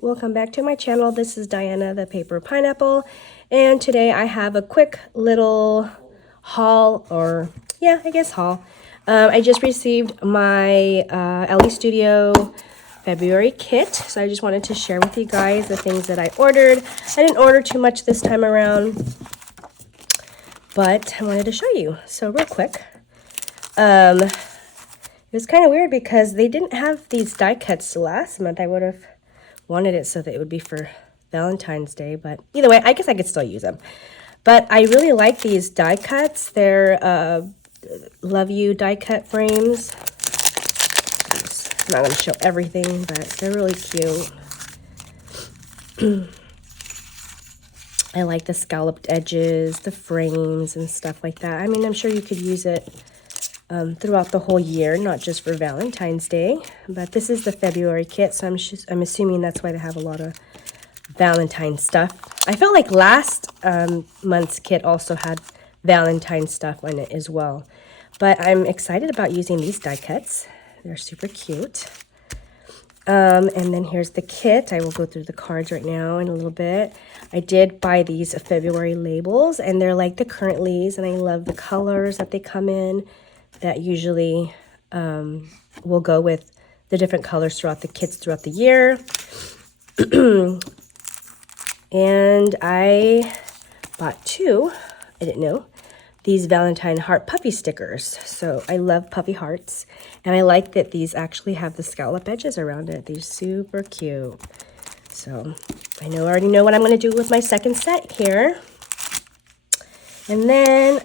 welcome back to my channel. This is Diana the Paper Pineapple, and today I have a quick little haul, or yeah, I guess haul. I just received my Elle Studio February kit, so I just wanted to share with you guys the things that I ordered. I didn't order too much this time around, but I wanted to show you. So real quick, it was kind of weird because they didn't have these die cuts last month. I would have wanted it so that it would be for Valentine's Day, but either way, I guess I could still use them. But I really like these die cuts. They're Love You die cut frames. I'm not going to show everything, but they're really cute. I like the scalloped edges, the frames, and stuff like that. I mean, I'm sure you could use it throughout the whole year, not just for Valentine's Day. But this is the February kit, so I'm assuming that's why they have a lot of Valentine stuff. I felt like last month's kit also had Valentine stuff on it as well. But I'm excited about using these die cuts. They're super cute. And then here's the kit. I will go through the cards right now in a little bit. I did buy these February labels, and they're like the currentlies, and I love the colors that they come in. That usually will go with the different colors throughout the kits throughout the year. And I bought two, I didn't know, these Valentine Heart Puffy stickers. So I love puffy hearts. And I like that these actually have the scallop edges around it. They're super cute. So I already know what I'm going to do with my second set here. And then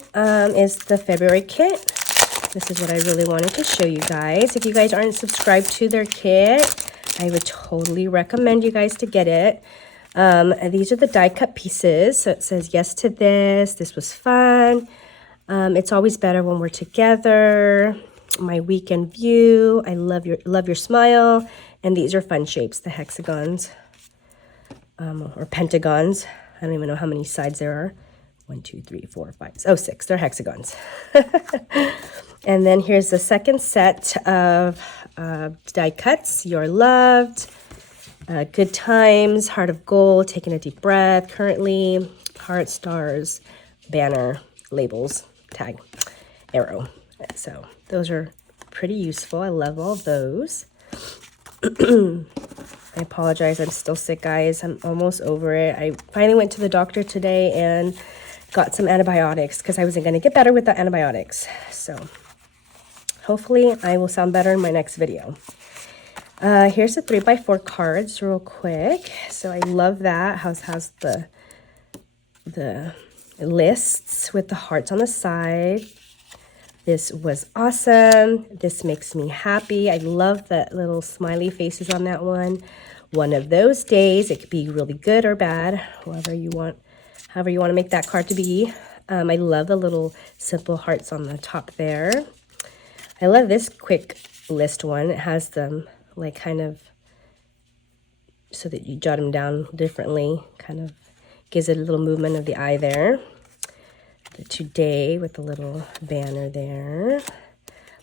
is the February kit. This is what I really wanted to show you guys. If you guys aren't subscribed to their kit, I would totally recommend you guys to get it. These are the die cut pieces. So it says yes to this. This was fun. It's always better when we're together. My weekend view. I love your smile. And these are fun shapes, the hexagons or pentagons. I don't even know how many sides there are. 1, 2, 3, 4, 5. Oh, 6. They're hexagons. And then here's the second set of die cuts. You're loved. Good times. Heart of gold. Taking a deep breath. Currently. Heart, stars, banner, labels, tag, arrow. So those are pretty useful. I love all those. I apologize. I'm still sick, guys. I'm almost over it. I finally went to the doctor today and got some antibiotics because I wasn't going to get better with the antibiotics. So hopefully I will sound better in my next video. Here's the 3x4 cards real quick. So I love that. How's the lists with the hearts on the side. This was awesome. This makes me happy. I love the little smiley faces on that one. One of those days. It could be really good or bad, however you want to make that card to be. I love the little simple hearts on the top there. I love this quick list one. It has them like kind of so that you jot them down differently. Kind of gives it a little movement of the eye there. The today with the little banner there.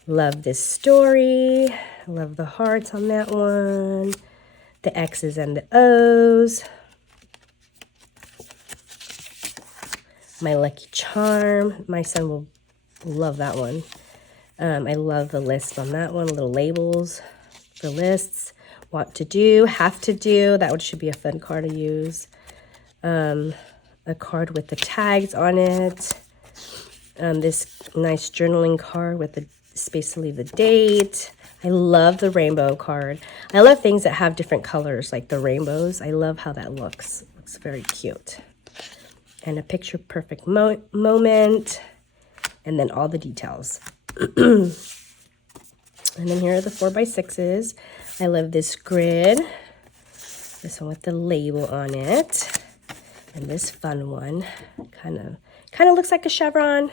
Love this story. Love the hearts on that one. The X's and the O's. My lucky charm. My son will love that one. I love the list on that one. Little labels for lists. Want to do, have to do. That one should be a fun card to use. A card with the tags on it. This nice journaling card with the space to leave the date. I love the rainbow card. I love things that have different colors, like the rainbows. I love how that looks. Looks very cute. And a picture perfect moment. And then all the details. And then here are the 4x6s. I love this grid. This one with the label on it. And this fun one. Kind of looks like a chevron.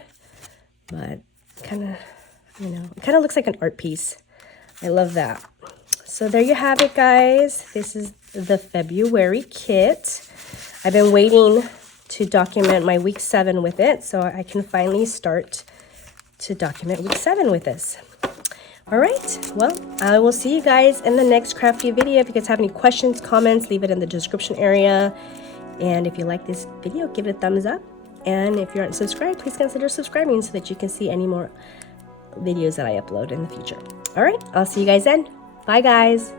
But kind of, it kind of looks like an art piece. I love that. So there you have it, guys. This is the February kit. I've been waiting to document my week 7 with it, so I can finally start to document week 7 with this. All right, well, I will see you guys in the next crafty video. If you guys have any questions, comments, leave it in the description area. And if you like this video, give it a thumbs up. And if you aren't subscribed, please consider subscribing so that you can see any more videos that I upload in the future. All right, I'll see you guys then. Bye, guys.